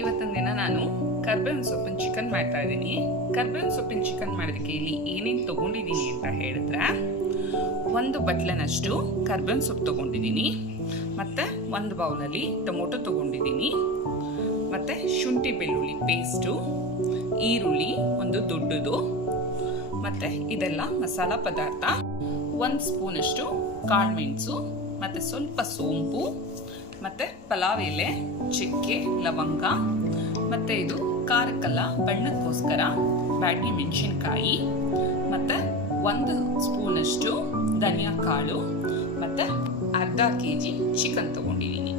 ಇವತ್ತಿನ ದಿನ ನಾನು ಕರ್ಬೇವಿನ ಸೊಪ್ಪಿನ ಚಿಕನ್ ಮಾಡ್ತಾ ಇದ್ದೀನಿ. ಕರ್ಬೇವಿನ ಸೊಪ್ಪಿನ ಚಿಕನ್ ಮಾಡೋದಕ್ಕೆ ಇಲ್ಲಿ ಏನೇನು ತೊಗೊಂಡಿದ್ದೀನಿ ಅಂತ ಹೇಳಿದ್ರೆ, ಒಂದು ಬಟ್ಲನಷ್ಟು ಕರ್ಬೇವಿನ ಸೊಪ್ಪು ತೊಗೊಂಡಿದ್ದೀನಿ. ಮತ್ತು ಒಂದು ಬೌಲಲ್ಲಿ ಟೊಮೊಟೊ ತೊಗೊಂಡಿದ್ದೀನಿ. ಮತ್ತು ಶುಂಠಿ ಬೆಳ್ಳುಳ್ಳಿ ಪೇಸ್ಟು ಈರುಳ್ಳಿ ಒಂದು ದೊಡ್ಡದು, ಮತ್ತು ಇದೆಲ್ಲ ಮಸಾಲ ಪದಾರ್ಥ, ಒಂದು ಸ್ಪೂನಷ್ಟು ಕಾಳುಮೆಣಸು ಮತ್ತು ಸ್ವಲ್ಪ ಸೋಂಪು ಮತ್ತು ಪಲಾವ್ ಎಲೆ ಚಕ್ಕೆ, ಲವಂಗ, ಮತ್ತು ಇದು ಖಾರಕ್ಕಲ್ಲ ಬಣ್ಣಕ್ಕೋಸ್ಕರ ಬ್ಯಾಟಿ ಮೆಣಸಿನ್ಕಾಯಿ, ಮತ್ತು ಒಂದು ಸ್ಪೂನಷ್ಟು ಧನಿಯಾ ಕಾಳು, ಮತ್ತು ಅರ್ಧ ಕೆ ಜಿ ಚಿಕನ್ ತೊಗೊಂಡಿದ್ದೀನಿ.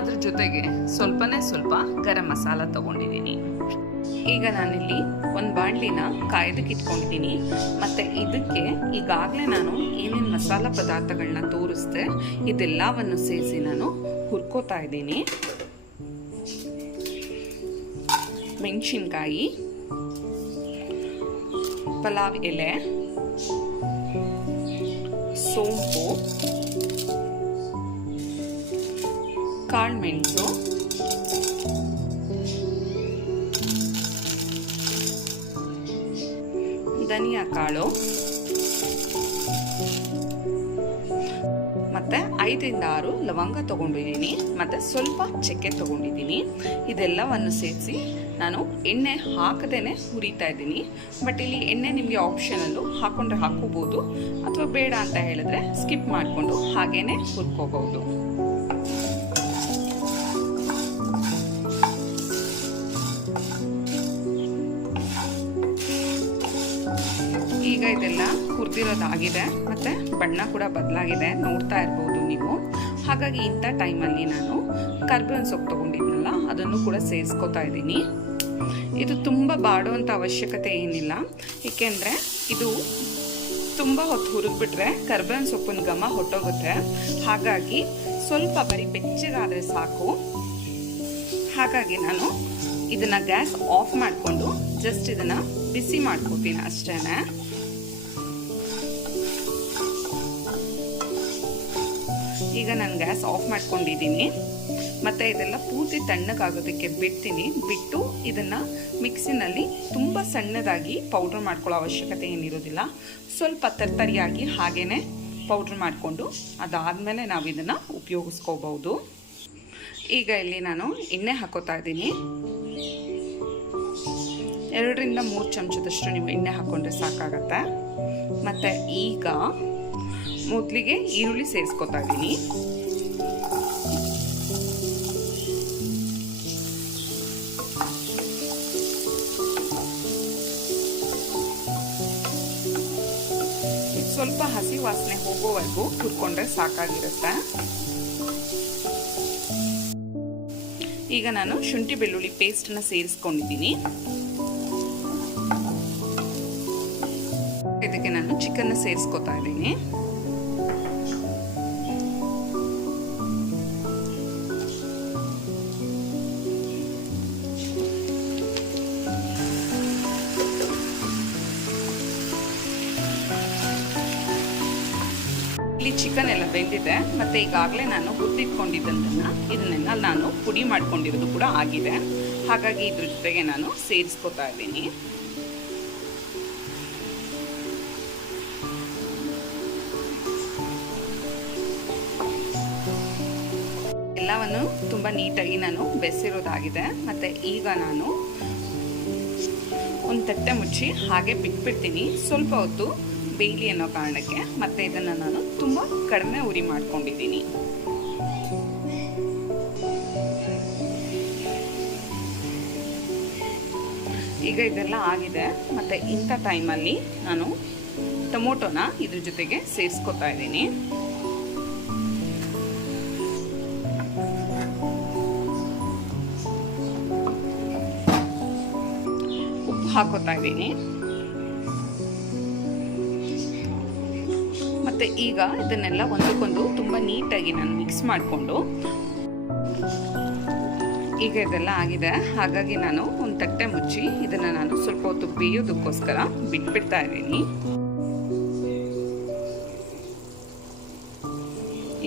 ಅದ್ರ ಜೊತೆಗೆ ಸ್ವಲ್ಪನೇ ಸ್ವಲ್ಪ ಗರಂ ಮಸಾಲ ತೊಗೊಂಡಿದ್ದೀನಿ. ಈಗ ನಾನಿಲ್ಲಿ ಒಂದು ಬಾಣಲಿನ ಕಾಯ್ದಕ್ಕೆ ಇಟ್ಕೊಂಡಿದ್ದೀನಿ ಮತ್ತು ಇದಕ್ಕೆ ಈಗಾಗಲೇ ನಾನು ಏನೇನು ಮಸಾಲ ಪದಾರ್ಥಗಳನ್ನ ತೋರಿಸ್ದೆ, ಇದೆಲ್ಲವನ್ನು ಸೇರಿಸಿ ನಾನು ಹುರ್ಕೋತಾ ಇದ್ದೀನಿ. ಮೆಣಸಿನ್ಕಾಯಿ, ಪಲಾವ್ ಎಲೆ, ಸೋಂಪು, ಕಾಳುಮೆಣಸು ಧನಿಯಾ ಕಾಳು. ಮತ್ತು ಐದರಿಂದ ಆರು ಲವಂಗ ತೊಗೊಂಡಿದ್ದೀನಿ. ಮತ್ತು ಸ್ವಲ್ಪ ಚಕ್ಕೆ ತೊಗೊಂಡಿದ್ದೀನಿ. ಇದೆಲ್ಲವನ್ನು ಸೇರಿಸಿ ನಾನು ಎಣ್ಣೆ ಹಾಕದೇನೆ ಹುರಿತಾ ಇದ್ದೀನಿ. ಬಟ್ ಇಲ್ಲಿ ಎಣ್ಣೆ ನಿಮಗೆ ಆಪ್ಷನಲ್ಲು ಹಾಕೊಂಡ್ರೆ ಹಾಕೋಬೋದು ಅಥವಾ ಬೇಡ ಅಂತ ಹೇಳಿದ್ರೆ ಸ್ಕಿಪ್ ಮಾಡಿಕೊಂಡು ಹಾಗೇನೆ ಹುರ್ಕೋಬಹುದು. ಇದೆಲ್ಲ ಹುರಿದಿರೋದಾಗಿದೆ. ಮತ್ತು ಬಣ್ಣ ಕೂಡ ಬದಲಾಗಿದೆ. ನೋಡ್ತಾ ಇರ್ಬೋದು ನೀವು. ಹಾಗಾಗಿ ಇಂಥ ಟೈಮಲ್ಲಿ ನಾನು ಕರ್ಬೇವಿನ ಸೊಪ್ಪು ತೊಗೊಂಡಿದ್ನಲ್ಲ, ಅದನ್ನು ಕೂಡ ಸೇರಿಸ್ಕೊತಾ ಇದ್ದೀನಿ. ಇದು ತುಂಬ ಬಾಡುವಂಥ ಅವಶ್ಯಕತೆ ಏನಿಲ್ಲ. ಏಕೆಂದರೆ ಇದು ತುಂಬ ಹೊತ್ತು ಹುರಿದ್ಬಿಟ್ರೆ ಕರ್ಬೇವಿನ ಸೊಪ್ಪಿನ ಘಮ ಹೊಟ್ಟೋಗುತ್ತೆ. ಹಾಗಾಗಿ ಸ್ವಲ್ಪ ಬರೀ ಬೆಚ್ಚಗಾದರೆ ಸಾಕು. ಹಾಗಾಗಿ ನಾನು ಇದನ್ನು ಗ್ಯಾಸ್ ಆಫ್ ಮಾಡಿಕೊಂಡು ಜಸ್ಟ್ ಇದನ್ನು ಬಿಸಿ ಮಾಡ್ಕೋತೀನಿ ಅಷ್ಟೇ ಈಗ ನಾನು ಗ್ಯಾಸ್ ಆಫ್ ಮಾಡ್ಕೊಂಡಿದ್ದೀನಿ. ಮತ್ತು ಇದೆಲ್ಲ ಪೂರ್ತಿ ತಣ್ಣಗಾಗೋದಕ್ಕೆ ಬಿಡ್ತೀನಿ. ಬಿಟ್ಟು ಇದನ್ನು ಮಿಕ್ಸಿನಲ್ಲಿ ತುಂಬ ಸಣ್ಣದಾಗಿ ಪೌಡ್ರ್ ಮಾಡ್ಕೊಳ್ಳೋ ಅವಶ್ಯಕತೆ ಏನಿರೋದಿಲ್ಲ. ಸ್ವಲ್ಪ ತರ್ತರಿಯಾಗಿ ಹಾಗೇ ಪೌಡ್ರ್ ಮಾಡಿಕೊಂಡು ಅದಾದಮೇಲೆ ನಾವು ಇದನ್ನು ಉಪಯೋಗಿಸ್ಕೋಬಹುದು. ಈಗ ಇಲ್ಲಿ ನಾನು ಎಣ್ಣೆ ಹಾಕೋತಾ ಇದ್ದೀನಿ. ಎರಡರಿಂದ ಮೂರು ಚಮಚದಷ್ಟು ನೀವು ಎಣ್ಣೆ ಹಾಕ್ಕೊಂಡ್ರೆ ಸಾಕಾಗತ್ತೆ. ಮತ್ತು ಈಗ ಮೊದಲಿಗೆ ಈರುಳ್ಳಿ ಸೇರಿಸ್ಕೊತಾ ಇದ್ದೀನಿ. ಸ್ವಲ್ಪ ಹಸಿ ವಾಸನೆ ಹೋಗೋವರೆಗೂ ಹುರ್ಕೊಂಡ್ರೆ ಸಾಕಾಗಿರುತ್ತೆ. ಈಗ ನಾನು ಶುಂಠಿ ಬೆಳ್ಳುಳ್ಳಿ ಪೇಸ್ಟನ್ನ ಸೇರಿಸ್ಕೊಂಡಿದ್ದೀನಿ. ಇದಕ್ಕೆ ನಾನು ಚಿಕನ್ನ ಸೇರಿಸ್ಕೊತಾ ಇದ್ದೀನಿ. ಇಲ್ಲಿ ಚಿಕನ್ ಎಲ್ಲ ಬೆಂದಿದೆ. ಮತ್ತೆ ಈಗಾಗಲೇ ನಾನು ಹುರಿದಿಟ್ಕೊಂಡಿದ್ದಂತನ್ನ ಇದನ್ನೆಲ್ಲ ನಾನು ಪುಡಿ ಮಾಡ್ಕೊಂಡಿರೋದು ಕೂಡ ಆಗಿದೆ. ಹಾಗಾಗಿ ಇದ್ರ ಜೊತೆಗೆ ನಾನು ಸೇರಿಸ್ಕೊತಾ ಇದ್ದೀನಿ. ಎಲ್ಲವನ್ನು ತುಂಬ ನೀಟಾಗಿ ನಾನು ಬೆಸಿರೋದಾಗಿದೆ. ಮತ್ತು ಈಗ ನಾನು ಒಂದು ತಟ್ಟೆ ಮುಚ್ಚಿ ಹಾಗೆ ಬಿಟ್ಬಿಡ್ತೀನಿ. ಸ್ವಲ್ಪ ಹೊತ್ತು ಬೇಯಲಿ ಅನ್ನೋ ಕಾರಣಕ್ಕೆ ಮತ್ತೆ ಇದನ್ನು ನಾನು ತುಂಬ ಕಡಿಮೆ ಉರಿ ಮಾಡ್ಕೊಂಡಿದ್ದೀನಿ. ಈಗ ಇದೆಲ್ಲ ಆಗಿದೆ. ಮತ್ತು ಇಂಥ ಟೈಮಲ್ಲಿ ನಾನು ಟೊಮೊಟೊನ ಇದ್ರ ಜೊತೆಗೆ ಸೇರಿಸ್ಕೊತಾ ಇದ್ದೀನಿ. ಉಪ್ಪು ಹಾಕೋತಾ ಇದ್ದೀನಿ. ಈಗ ಇದನ್ನೆಲ್ಲ ಒಂದಕ್ಕೊಂದು ತುಂಬ ನೀಟಾಗಿ ನಾನು ಮಿಕ್ಸ್ ಮಾಡಿಕೊಂಡು ಈಗ ಇದೆಲ್ಲ ಆಗಿದೆ. ಹಾಗಾಗಿ ನಾನು ಒಂದು ತಟ್ಟೆ ಮುಚ್ಚಿ ಇದನ್ನು ನಾನು ಸ್ವಲ್ಪ ಹೊತ್ತು ಬೇಯೋದಕ್ಕೋಸ್ಕರ ಬಿಟ್ಬಿಡ್ತಾ ಇದ್ದೀನಿ.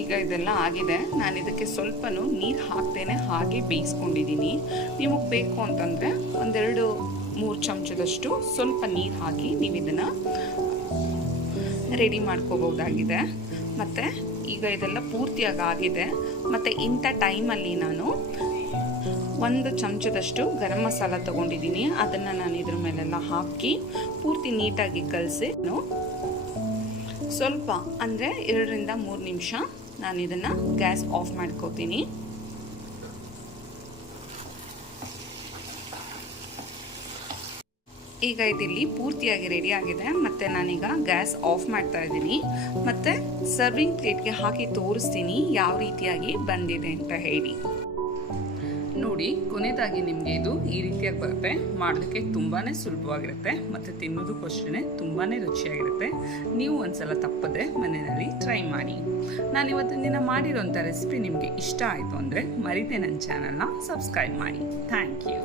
ಈಗ ಇದೆಲ್ಲ ಆಗಿದೆ. ನಾನು ಇದಕ್ಕೆ ಸ್ವಲ್ಪನೂ ನೀರು ಹಾಕ್ತೇನೆ ಹಾಗೆ ಬೇಯಿಸ್ಕೊಂಡಿದ್ದೀನಿ. ನಿಮಗೆ ಬೇಕು ಅಂತಂದರೆ ಒಂದೆರಡು ಮೂರು ಚಮಚದಷ್ಟು ಸ್ವಲ್ಪ ನೀರು ಹಾಕಿ ನೀವು ಇದನ್ನು ರೆಡಿ ಮಾಡ್ಕೋಬೋದಾಗಿದೆ ಮತ್ತು ಈಗ ಇದೆಲ್ಲ ಪೂರ್ತಿಯಾಗಿ ಆಗಿದೆ. ಮತ್ತು ಇಂಥ ಟೈಮಲ್ಲಿ ನಾನು ಒಂದು ಚಮಚದಷ್ಟು ಗರಂ ಮಸಾಲ ತೊಗೊಂಡಿದ್ದೀನಿ. ಅದನ್ನು ನಾನು ಇದ್ರ ಮೇಲೆಲ್ಲ ಹಾಕಿ ಪೂರ್ತಿ ನೀಟಾಗಿ ಕಲಸಿ ಸ್ವಲ್ಪ ಅಂದರೆ ಎರಡರಿಂದ ಮೂರು ನಿಮಿಷ ನಾನು ಇದನ್ನು ಗ್ಯಾಸ್ ಆಫ್ ಮಾಡ್ಕೋತೀನಿ. ಈಗ ಇದಿಲ್ಲಿ ಪೂರ್ತಿಯಾಗಿ ರೆಡಿ ಆಗಿದೆ. ಮತ್ತು ನಾನೀಗ ಗ್ಯಾಸ್ ಆಫ್ ಮಾಡ್ತಾ ಇದ್ದೀನಿ. ಮತ್ತು ಸರ್ವಿಂಗ್ ಪ್ಲೇಟ್ಗೆ ಹಾಕಿ ತೋರಿಸ್ತೀನಿ ಯಾವ ರೀತಿಯಾಗಿ ಬಂದಿದೆ ಅಂತ ಹೇಳಿ. ನೋಡಿ ಕೊನೆಯದಾಗಿ ನಿಮಗೆ ಇದು ಈ ರೀತಿಯಾಗಿ ಬರುತ್ತೆ. ಮಾಡೋದಕ್ಕೆ ತುಂಬಾ ಸುಲಭವಾಗಿರುತ್ತೆ. ಮತ್ತು ತಿನ್ನೋದಕ್ಕೂ ಅಷ್ಟೇ ತುಂಬಾ ರುಚಿಯಾಗಿರುತ್ತೆ. ನೀವು ಒಂದ್ಸಲ ತಪ್ಪದೆ ಮನೆಯಲ್ಲಿ ಟ್ರೈ ಮಾಡಿ. ನಾನು ಇವತ್ತಿನ ದಿನ ಮಾಡಿರೋಂಥ ರೆಸಿಪಿ ನಿಮಗೆ ಇಷ್ಟ ಆಯಿತು ಅಂದರೆ ಮರಿದೆ ನನ್ನ ಚಾನಲ್ನ ಸಬ್ಸ್ಕ್ರೈಬ್ ಮಾಡಿ. Thank you